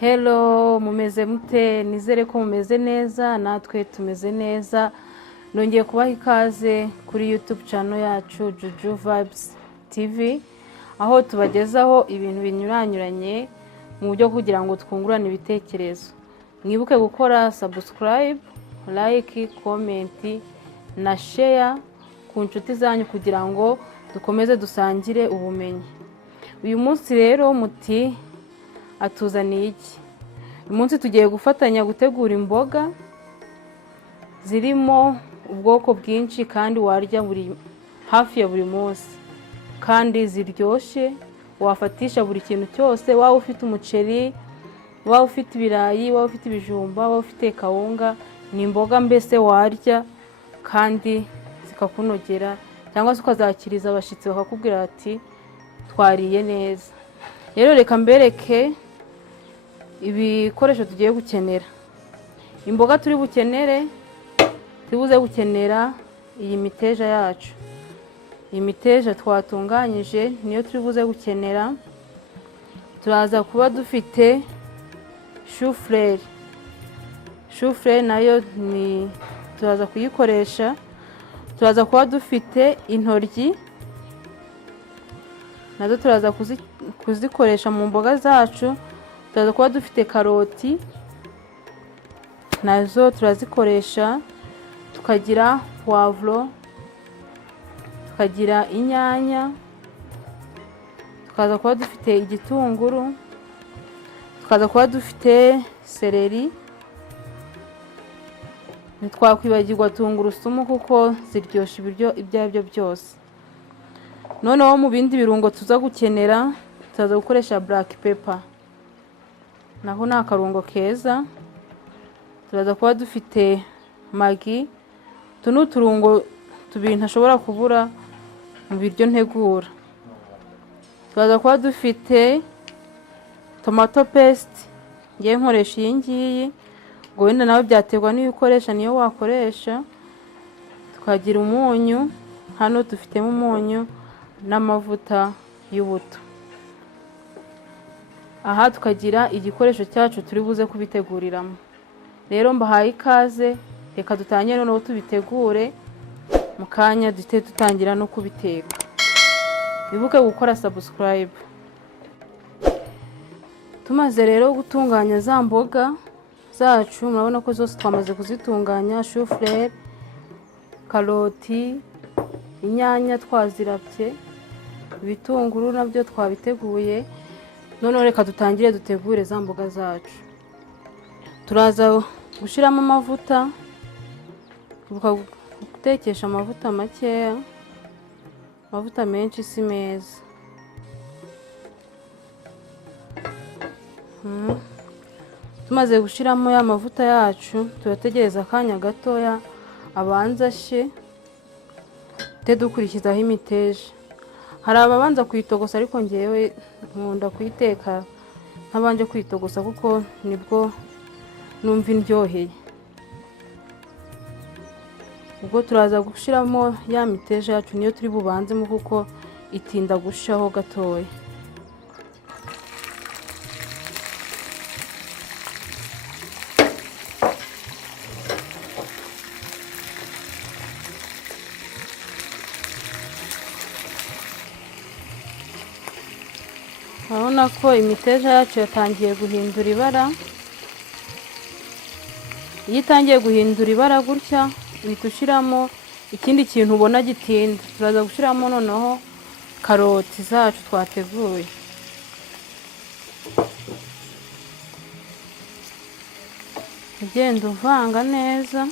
Hello, mumeze mute? Nizere ko mumeze neza, natwe tumeze neza. Nongeye kubaha ikaze kuri YouTube channel yacu Juju Vibes TV, aho tubagezaho ibintu binyuranyuranye mu buryo kugira ngo twungurane ibitekerezo. Mwibuke gukora subscribe, like, comment na share ku nshuti zanyu kugira ngo dukomeze dusangire ubumenyi. Uyu munsi rero muti atuzaniye iki? Uyu munsi tugiye gufatanya gutegura imboga zirimo ubwoko bwinshi kandi warya hafi ya buri munsi, kandi ziryoshye. Wafatisha buri kintu cyose, waba ufite umuceri, waba ufite ibirayi, waba ufite ibijumba, waba ufite kawunga. Ni imboga mbese warya kandi zikakunogera, cyangwa se ukazakiriza abashitsi bakakubwira ati twariye neza. Rero reka mbereke ibikoresho tugiye gukenera. Imboga turi bukenere, tubuze gukenera iyi miteja yacu. Iyi miteja twatunganyije niyo turi buze gukenera. Turaza kuba dufite chou-fleur. Chou-fleur nayo ni turaza kuyikoresha. Turaza kuba dufite intoryi, nazo turaza kuzikoresha mu mboga zacu. Turaza kuba dufite karoti, nazo turazikoresha. Tukagira poivro, tukagira inyanya, tukaza kuba dufite igitunguru, tukaza kuba dufite seleri. Ntitwakwibagirwa tungurusumu kuko ziryoshya ibiryo ibyo ari byo byose. Noneho mu bindi birungo tuza gukenera, tuzaza gukoresha black pepper, naho ni akarungo keza. Turaza kuba dufite magi. Utu ni uturungo tubiri ntashobora kubura mu biryo ntegura. Turaza kuba dufite tomato paste, ngiye nkoresha iyi ngiyi, ngo wenda nawe byaterwa n'iyo ukoresha niyo wakoresha. Tukagira umunyu, hano dufitemo umunyu n'amavuta y'ubuto. Aha tukagira igikoresho cyacu turi buze kubiteguriramo. Rero mbahaye ikaze, reka dutangire noneho tubitegure. Mu kanya duhite dutangira no kubiteka. Wibuke gukora subscribe. Tumaze rero gutunganya za mboga zacu, murabona ko zose twamaze kuzitunganya. Chou-fleur, karoti, inyanya twazirapye, ibitunguru nabyo twabiteguye. Noneho reka dutangire dutegure za mboga zacu. Turaza gushiramo amavuta, gutekesha amavuta makeya. Amavuta menshi si meza. Tumaze gushiramo ya mavuta yacu, turategereza akanya gatoya abanza ashe, dukurikizaho imiteja. Hari ababanza kuyitogosa, ariko ngewe nkunda kuyiteka ntabanje kuyitogosa kuko nibwo numva indyoheye. Ubwo turaza gushiramo ya miteja yacu, niyo turi bubanzemo kuko itinda gushaho gatoya. Urabona ko imiteja yacu yatangiye guhindura ibara. Iyo itangiye guhindura ibara gutya, uhita ushiramo ikindi kintu ubona gitinda. Turaza gushiramo noneho karoti zacu twateguye. Ugenda uvanga neza.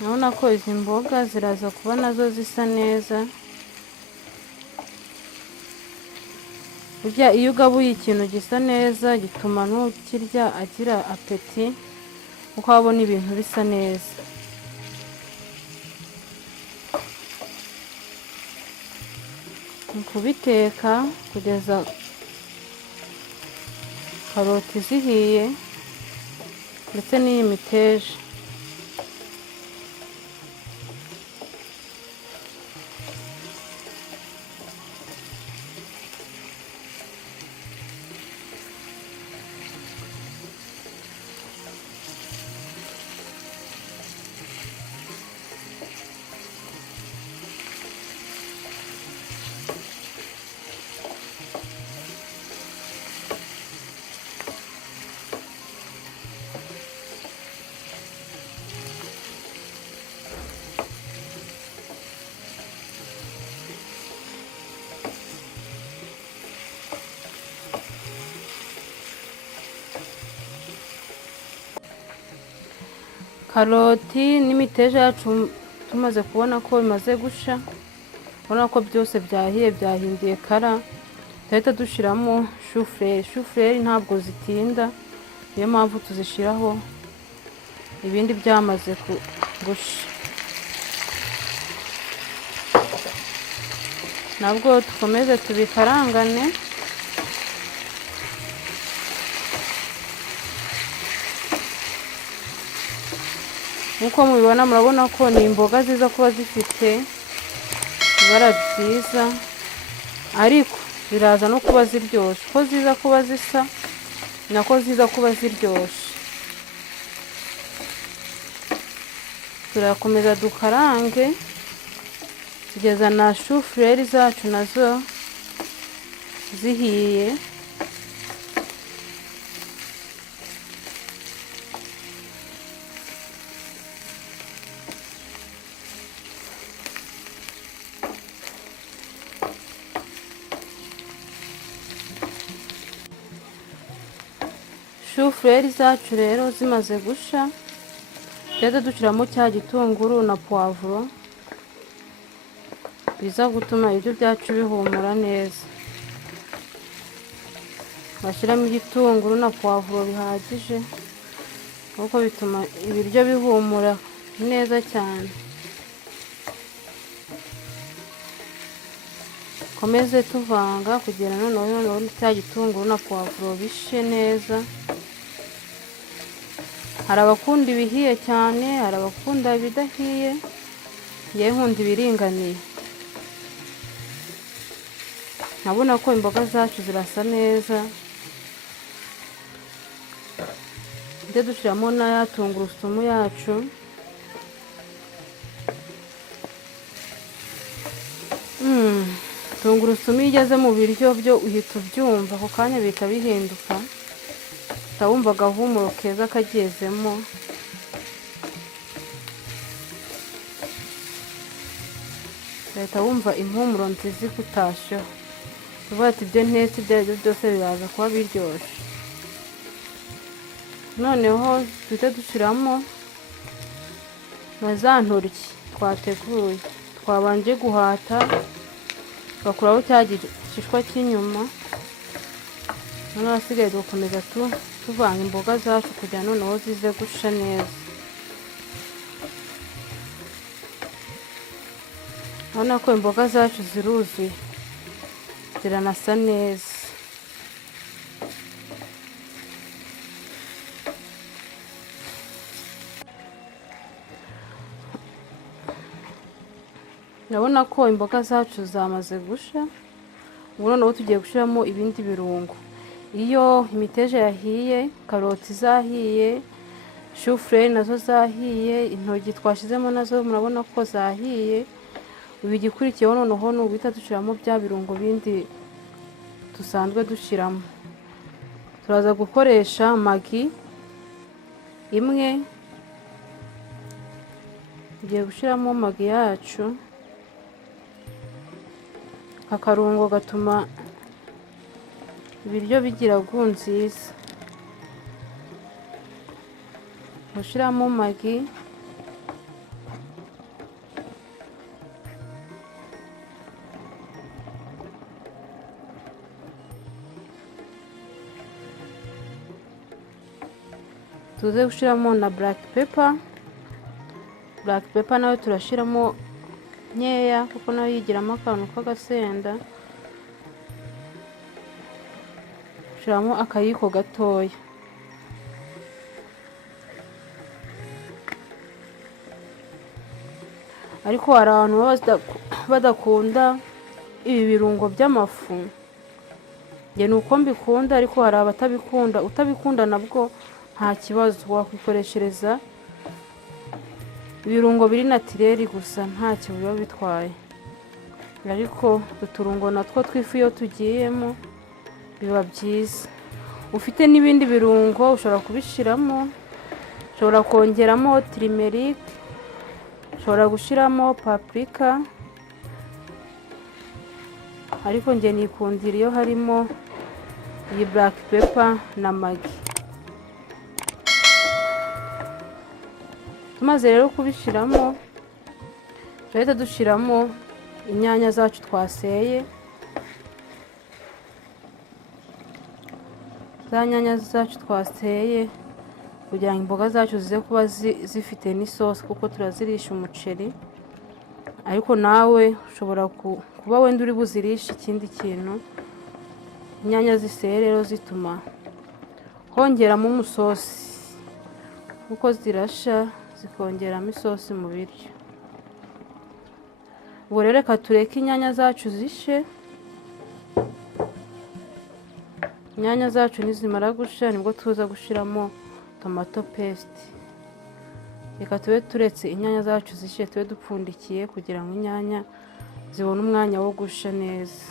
Urabona ko izi mboga ziraza kuba nazo zisa neza. Burya iyo ugabuye ikintu gisa neza gituma n'ukirya agira apeti, kuko wabona ibintu bisa neza. Kubiteka kugeza karoti zihiye ndetse n'iyi miteja. karoti n'imiteja yacu tumaze kubona ko bimaze gusha, ubona ko byose byahiye byahinduye kara, tuhita dushiramo shufureri. Shufureri ntabwo zitinda, niyo mpamvu tuzishiraho ibindi byamaze gusha. Nabwo dukomeze tubikarangane. Nkuko mubibona murabona ko ni imboga ziza kuba zifite ibara ryiza, ariko ziraza no kuba ziryoshye. Ko ziza kuba zisa nako ziza kuba ziryoshye. Turakomeza dukarange kugeza na shufureri zacu nazo zihiye. Shufureri zacu rero zimaze gusha, tujya dushyiramo cya gitunguru na puwavuro biza gutuma ibiryo byacu bihumura neza. Bashyiramo igitunguru na puwavuro bihagije, kuko bituma ibiryo bihumura neza cyane. Komeze tuvanga kugira noneho cya gitunguru na puwavuro bishe neza. Hari abakunda ibihiye cyane, hari abakunda ibidahiye, njyewe nkunda ibiringaniye. Nabona ko imboga zacu zirasa neza. Tujye dushyiramo na ya tungurusumu yacu. Tungurusumu iyo igeze mu biryo byo uhita ubyumva, ako kanya bihita bihinduka. Wumva agahumuro keza kagezemo. Leta wumva impumuro nziza ikutasheho, uvuga ati ibyo ntetse ibyo aribyo byose biraza kuba biryoshye. Noneho duhita dushyiramo na za ntoryi twateguye, twabanje guhata, tugakuraho cya gishishwa cy'inyuma. Noneho hasigaye dukomeza tuvanga imboga zacu kugira noneho zize gusha neza. Urabona ko imboga zacu ziruzuye, ziranasa neza. Urabona ko imboga zacu zamaze gusha. Ubu noneho tugiye gushyiramo ibindi birungo. Iyo imiteja yahiye, karoti zahiye, shufureri nazo zahiye, intoryi twashizemo nazo murabona ko zahiye. Ubu igikurikiyeho noneho ni uguhita dushyiramo bya birungo bindi dusanzwe dushyiramo. Turaza gukoresha magi imwe. Tugiye gushyiramo magi yacu. Akarungo gatuma ibiryo bigira gu nziza. Gushyiramo magi. Tuze gushyiramo na black pepper. Black pepper nayo turashyiramo nkeya kuko nayo yigiramo akantu k'agasenda. Shyiramo akayiko gatoya. Ariko hari abantu badakunda ibi birungo by'amafu. Njye nuko mbikunda, ariko hari abatabikunda. Utabikunda nabwo nta kibazo, wakwikoreshereza ibirungo biri natireri gusa ntacyo biba bitwaye. Ariko uturungo natwo twifu iyo tugiyemo biba byiza. Ufite n'ibindi birungo ushobora kubishiramo. Ushobora kongeramo turmeric, ushobora gushyiramo paprika, ariko njye nikundira iyo harimo iyi black pepper na magi. Tumaze rero kubishiramo, turahita dushiramo inyanya zacu twaseye. Za nyanya zacu twaseye kugira ngo imboga zacu zize kuba zifite n'isosi, kuko turazirisha umuceri. Ariko nawe ushobora kuba wenda uri buzirisha ikindi kintu. Inyanya ziseye rero zituma hongeramo umusosi, kuko zirasha zikongeramo isosi mu biryo. Ubu rero reka tureke inyanya zacu zishe. Inyanya zacu nizimara gusha nibwo tuza gushiramo tomato paste. Reka tube turetse inyanya zacu zishe, tube dupfundikiye kugira ngo inyanya zibone umwanya wo gusha neza.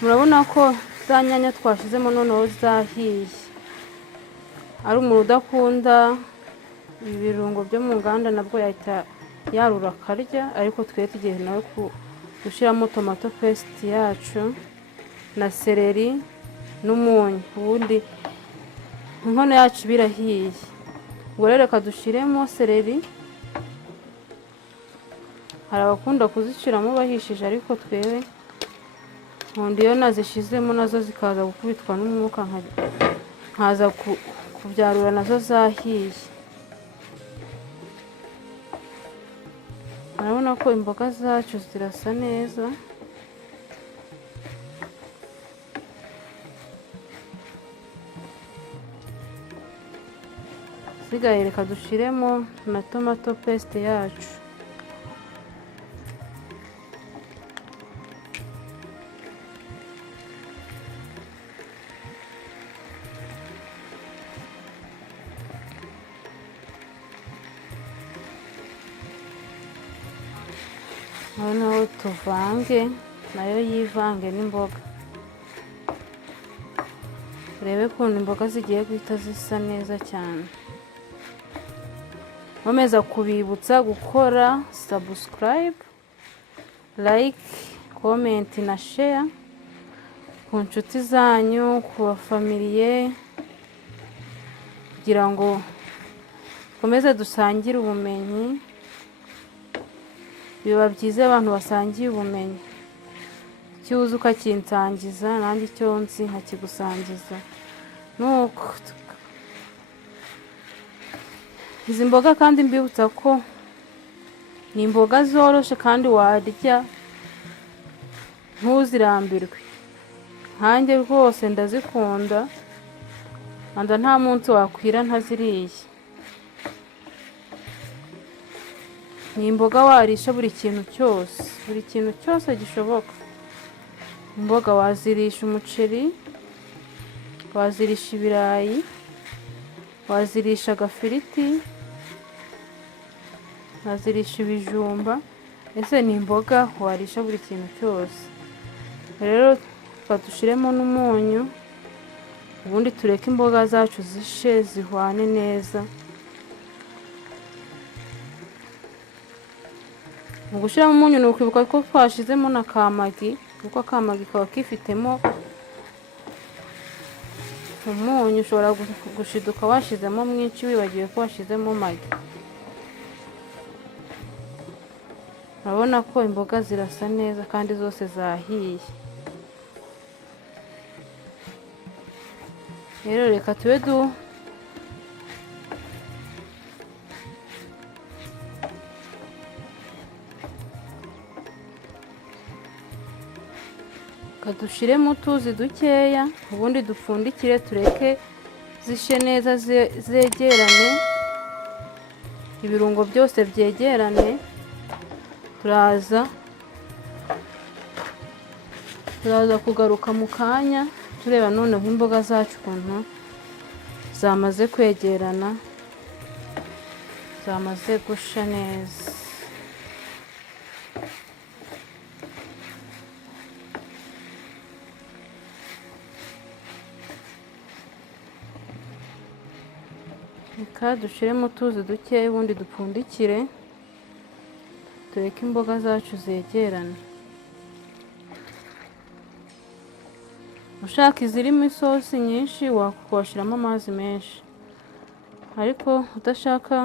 Murabona ko za nyanya twashizemo noneho zahiye. Ari umuntu udakunda ibirungo byo mu nganda nabwo yahita yarura akarya, ariko twe tugiye nawe gushiramo tomato paste yacu na seleri n'umunyu. Ubundi inkono yacu birahiye. Ubwo rero reka dushiremo seleri. Hari abakunda kuzishiramo bahishije, ariko twewe nkunda iyo nazishizemo nazo zikaza gukubitwa n'umwuka nkaza kubyarura nazo zahiye. Urabona ko imboga zacu zirasa neza. Sigaye reka dushiremo na tomato paste yacu. Noneho tuvange nayo yivange n'imboga. Urebe ukuntu imboga zigiye guhita zisa neza cyane. Nkomeza kubibutsa gukora subscribe, like, comment na share ku nshuti zanyu, ku bafamiliye, kugira ngo komeze dusangire ubumenyi. Biba byiza abantu basangiye ubumenyi. Icyo uzi ukakinsangiza, nanjye icyo nzi nkakigusangiza. Nuko izi mboga kandi mbibutsa ko ni imboga zoroshe kandi warya ntuzirambirwe. Nkanjye rwose ndazikunda, anda nta munsi wakwira ntaziriye. Ni imboga warisha buri kintu cyose gishoboka. Imboga wazirisha umuceri, wazirisha ibirayi, wazirisha agafiriti, wazirisha ibijumba. Ese ni imboga warisha buri kintu cyose. Rero dushiremo n'umunyu, ubundi tureke imboga zacu zishe zihwane neza. Mu gushiramo umunyu ni ukwibuka ko twashizemo na kamagi, kuko kamagi kaba kifitemo umunyu. Ushobora gushiduka washizemo mwinshi wibagiwe ko washizemo magi. Urabona ko imboga zirasa neza kandi zose zahiye. Rero reka tube dushiremo utuzi dukeya, ubundi dupfundikire tureke zishe neza zegerane, ibirungo byose byegerane. Turaza kugaruka mu kanya tureba noneho imboga zacu ukuntu zamaze kwegerana, zamaze gusha neza. Reka dushiremo utuzi duke, ubundi dupfundikire tureke imboga zacu zegerane. ushaka izirimo isosi nyinshi washyiramo amazi menshi, ariko udashaka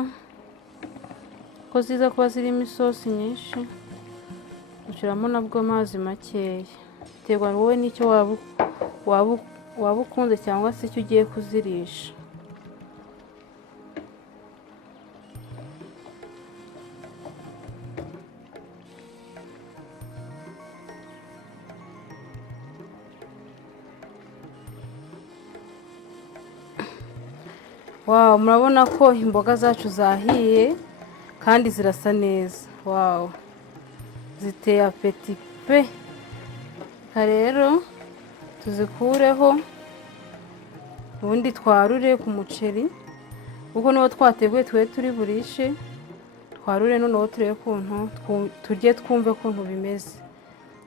ko ziza kuba zirimo isosi nyinshi ushyiramo nabwo amazi makeya, biterwa wowe n'icyo waba ukunze cyangwa se icyo ugiye kuzirisha. Wow, murabona ko imboga zacu zahiye kandi zirasa neza. Wow, ziteye apeti pe. Rero tuzikureho ubundi twarure ku muceri, kuko niwo twateguye twe turi burishe. Twarure noneho turebe ukuntu turye, twumve ukuntu bimeze.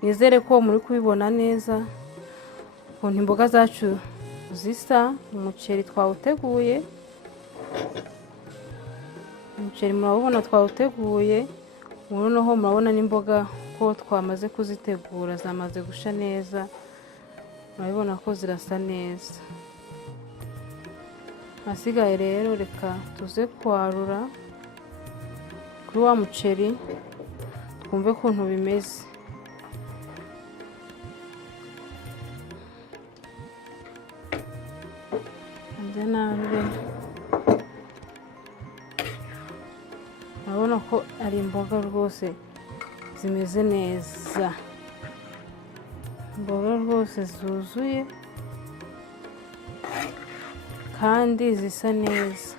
Nizere ko muri kubibona neza ukuntu imboga zacu zisa. Umuceri twawuteguye, umuceri murabona twawuteguye, noneho murabona n'imboga ko twamaze kuzitegura zamaze gusha neza. Murabibona ko zirasa neza. Hasigaye rero reka tuze kwarura kuri wa muceri twumve ukuntu bimeze. Urabona ko ari imboga rwose zimeze neza, imboga rwose zuzuye kandi zisa neza.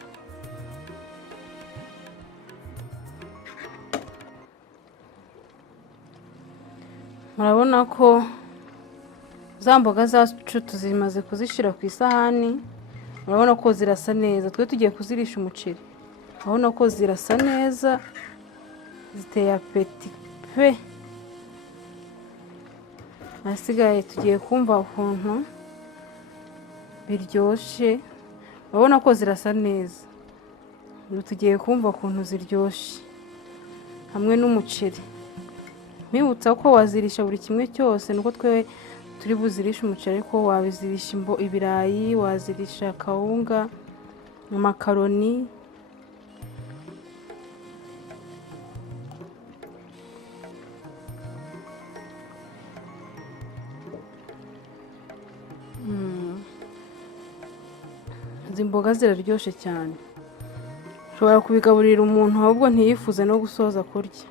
Murabona ko za mboga zacu tuzimaze kuzishyira ku isahani. Murabona ko zirasa neza, twe tugiye kuzirisha umuceri. Urabona ko zirasa neza, ziteye apeti pe. Hasigaye tugiye kumva ukuntu biryoshye. Urabona ko zirasa neza, tugiye kumva ukuntu ziryoshye hamwe n'umuceri. Mbibutsa ko wazirisha buri kimwe cyose, nuko twe turi buzirisha umuceri, ko wabizirisha ibirayi, wazirisha kawunga, makaroni. Izi mboga ziraryoshye cyane, ushobora kubigaburira umuntu ahubwo ntiyifuze no gusoza kurya.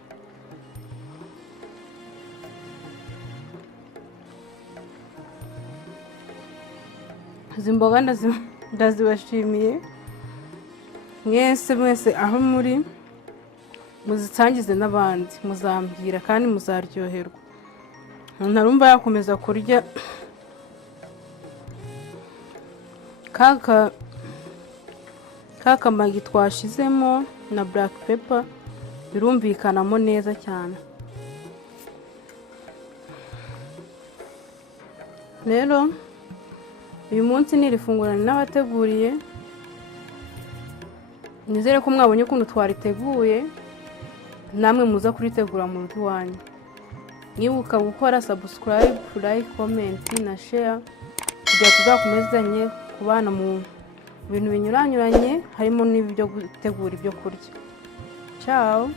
Izi mboga ndazibashimiye mwese aho muri, muzisangize n'abandi, muzambwira kandi muzaryoherwa. Ntarumva yakomeza kurya kakamagi twashizemo na black pepper, birumvikanamo neza cyane. Rero uyu munsi niri funguro n'abateguriye, nizere ko mwabonye ukuntu twariteguye, namwe muza kuritegura mu rugo iwanyu. Mwibuka gukora subscribe, like, comment na share kugira tuzakomezanye kubana mu bintu binyuranyuranye, harimo n'ibyo gutegura ibyo kurya. Ciao.